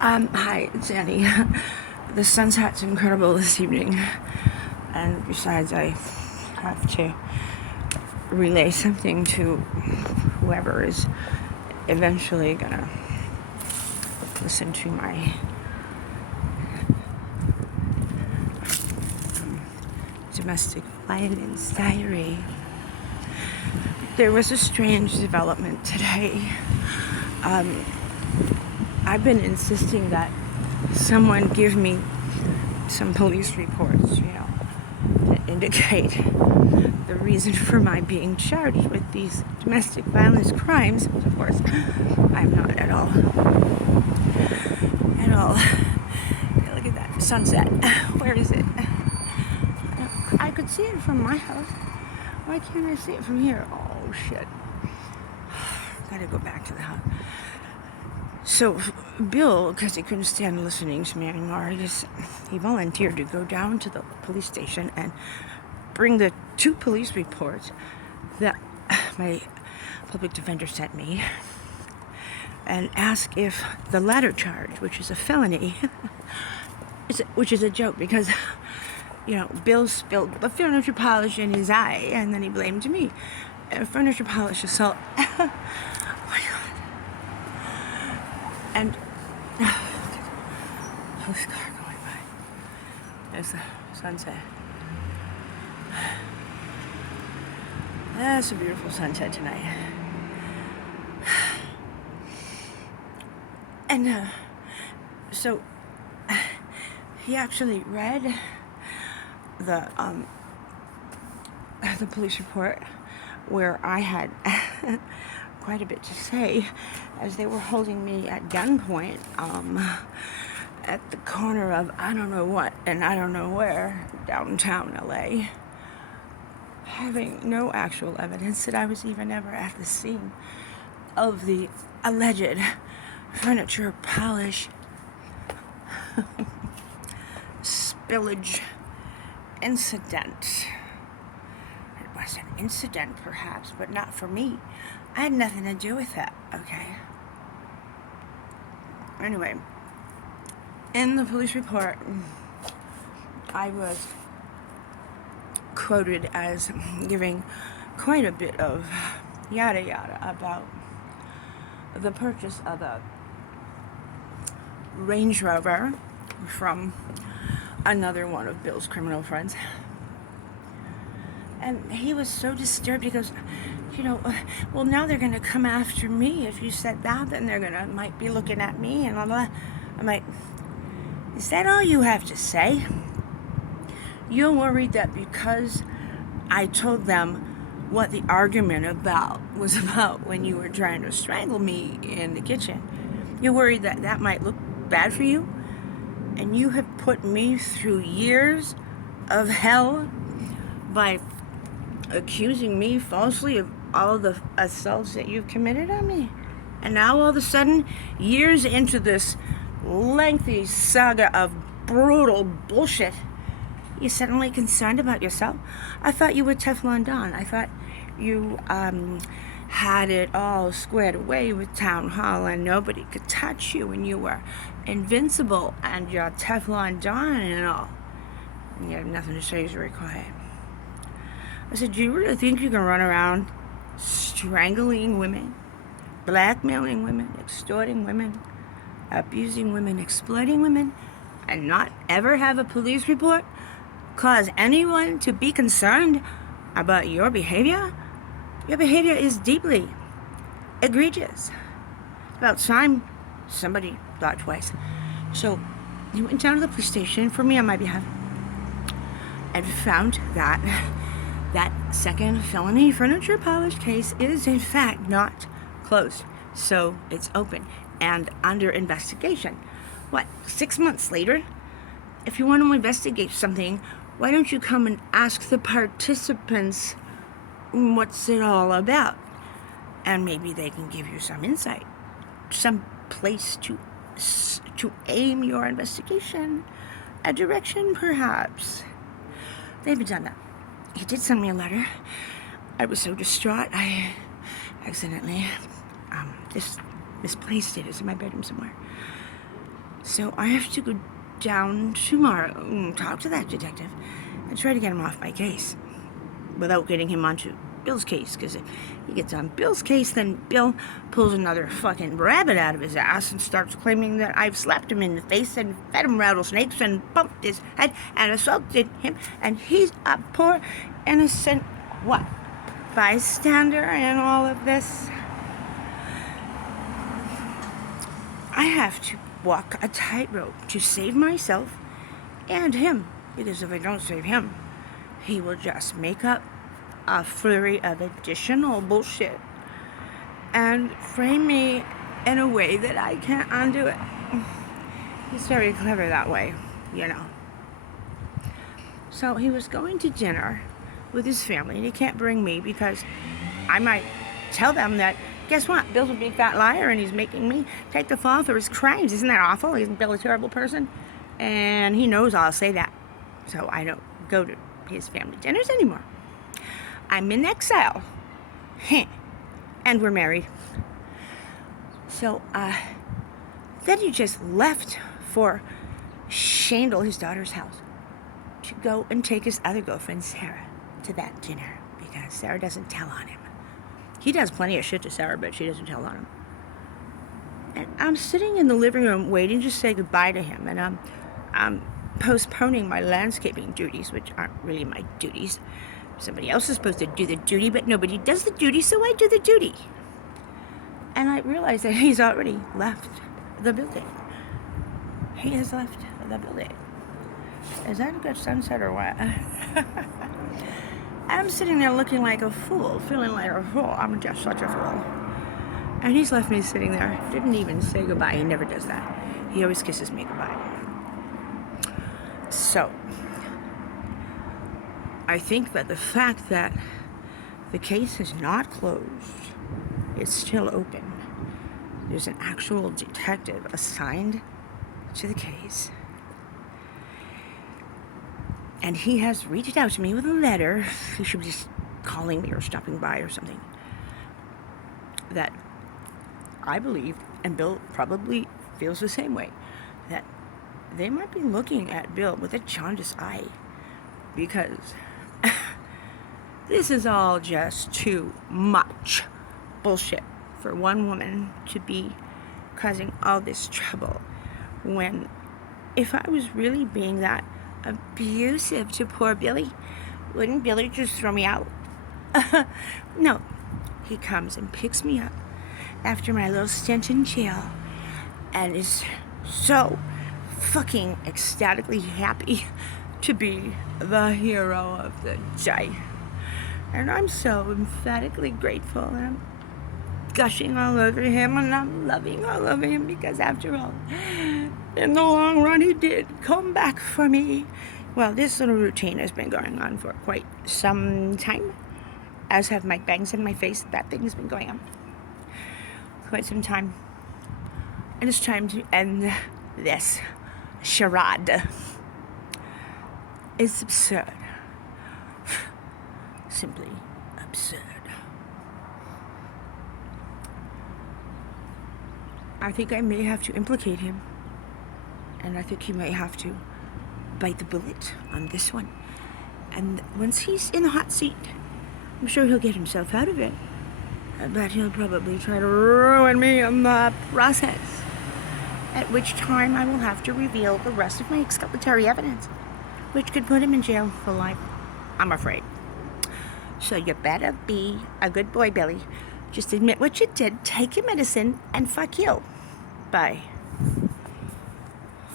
Hi, it's Annie. The sunset's incredible this evening, and besides, I have to relay something to whoever is eventually gonna listen to my domestic violence diary. There was a strange development today. I've been insisting that someone give me some police reports, that indicate the reason for my being charged with these domestic violence crimes. Of course, I'm not at all. Look at that sunset. Where is it? I could see it from my house. Why can't I see it from here? Oh, shit. Gotta go back to the house. So, Bill, because he couldn't stand listening to me anymore, he volunteered to go down to the police station and bring the 2 police reports that my public defender sent me and ask if the latter charge, which is a felony, which is a joke because, Bill spilled the furniture polish in his eye and then he blamed me. Furniture polish assault. Oh my God. And postcard going by. There's the sunset. That's a beautiful sunset tonight. And so he actually read the police report where I had quite a bit to say as they were holding me at gunpoint at the corner of I don't know what and I don't know where, downtown LA, having no actual evidence that I was even ever at the scene of the alleged furniture polish spillage incident. It was an incident, perhaps, but not for me. I had nothing to do with that, okay? Anyway, in the police report, I was quoted as giving quite a bit of yada yada about the purchase of a Range Rover from another one of Bill's criminal friends. And he was so disturbed because, well, now they're going to come after me. If you said that, then might be looking at me and blah, blah. I'm like, is that all you have to say? You're worried that because I told them what the argument was about when you were trying to strangle me in the kitchen. You're worried that that might look bad for you? And you have put me through years of hell by accusing me falsely of all the assaults that you've committed on me. And now all of a sudden, years into this lengthy saga of brutal bullshit, you're suddenly concerned about yourself? I thought you were Teflon Don. I thought you had it all squared away with Town Hall and nobody could touch you and you were invincible and you're Teflon Don and all. And you have nothing to say, is very quiet. I said, do you really think you can run around strangling women, blackmailing women, extorting women, abusing women, exploiting women, and not ever have a police report cause anyone to be concerned about your behavior? Your behavior is deeply egregious. It's about time somebody thought twice. So he went down to the police station for me on my behalf and found that that second felony furniture polish case is in fact not closed. So it's open and under investigation. 6 months later? If you want to investigate something, why don't you come and ask the participants what's it all about? And maybe they can give you some insight, some place to aim your investigation, a direction perhaps. They haven't done that. He did send me a letter. I was so distraught, I accidentally just misplaced it. It's in my bedroom somewhere. So I have to go down tomorrow and talk to that detective and try to get him off my case without getting him onto Bill's case, because if he gets on Bill's case, then Bill pulls another fucking rabbit out of his ass and starts claiming that I've slapped him in the face and fed him rattlesnakes and bumped his head and assaulted him, and he's a poor innocent what? Bystander in all of this. I have to walk a tightrope to save myself and him, because if I don't save him, he will just make up a flurry of additional bullshit and frame me in a way that I can't undo it. He's very clever that way, you know. So he was going to dinner with his family, and he can't bring me because I might tell them that, guess what, Bill's a big fat liar and he's making me take the fall for his crimes. Isn't that awful? Isn't Bill a terrible person? And he knows I'll say that. So I don't go to his family dinners anymore. I'm in exile. And we're married. So, then he just left for Shandel, his daughter's house, to go and take his other girlfriend, Sarah, to that dinner, because Sarah doesn't tell on him. He does plenty of shit to Sarah, but she doesn't tell on him. And I'm sitting in the living room waiting to say goodbye to him, and I'm postponing my landscaping duties, which aren't really my duties. Somebody else is supposed to do the duty, but nobody does the duty, so I do the duty. And I realize that he's already left the building. He has left the building. Is that a good sunset or what? I'm sitting there looking like a fool, feeling like a fool. I'm just such a fool. And he's left me sitting there. Didn't even say goodbye. He never does that. He always kisses me goodbye. So, I think that the fact that the case is not closed, it's still open. There's an actual detective assigned to the case. And he has reached out to me with a letter. He should be just calling me or stopping by or something. That I believe, and Bill probably feels the same way, that they might be looking at Bill with a jaundiced eye. Because this is all just too much bullshit for one woman to be causing all this trouble, when if I was really being that abusive to poor Billy, wouldn't Billy just throw me out? No, he comes and picks me up after my little stint in jail and is so fucking ecstatically happy to be the hero of the day. And I'm so emphatically grateful, and I'm gushing all over him, and I'm loving all over him, because after all, in the long run, he did come back for me. Well, this little routine has been going on for quite some time, as have my bangs in my face. That thing has been going on quite some time. And it's time to end this charade. It's absurd. Simply absurd. I think I may have to implicate him. And I think he may have to bite the bullet on this one. And once he's in the hot seat, I'm sure he'll get himself out of it. But he'll probably try to ruin me in the process. At which time I will have to reveal the rest of my exculpatory evidence, which could put him in jail for life, I'm afraid. So you better be a good boy, Billy. Just admit what you did, take your medicine, and fuck you. Bye.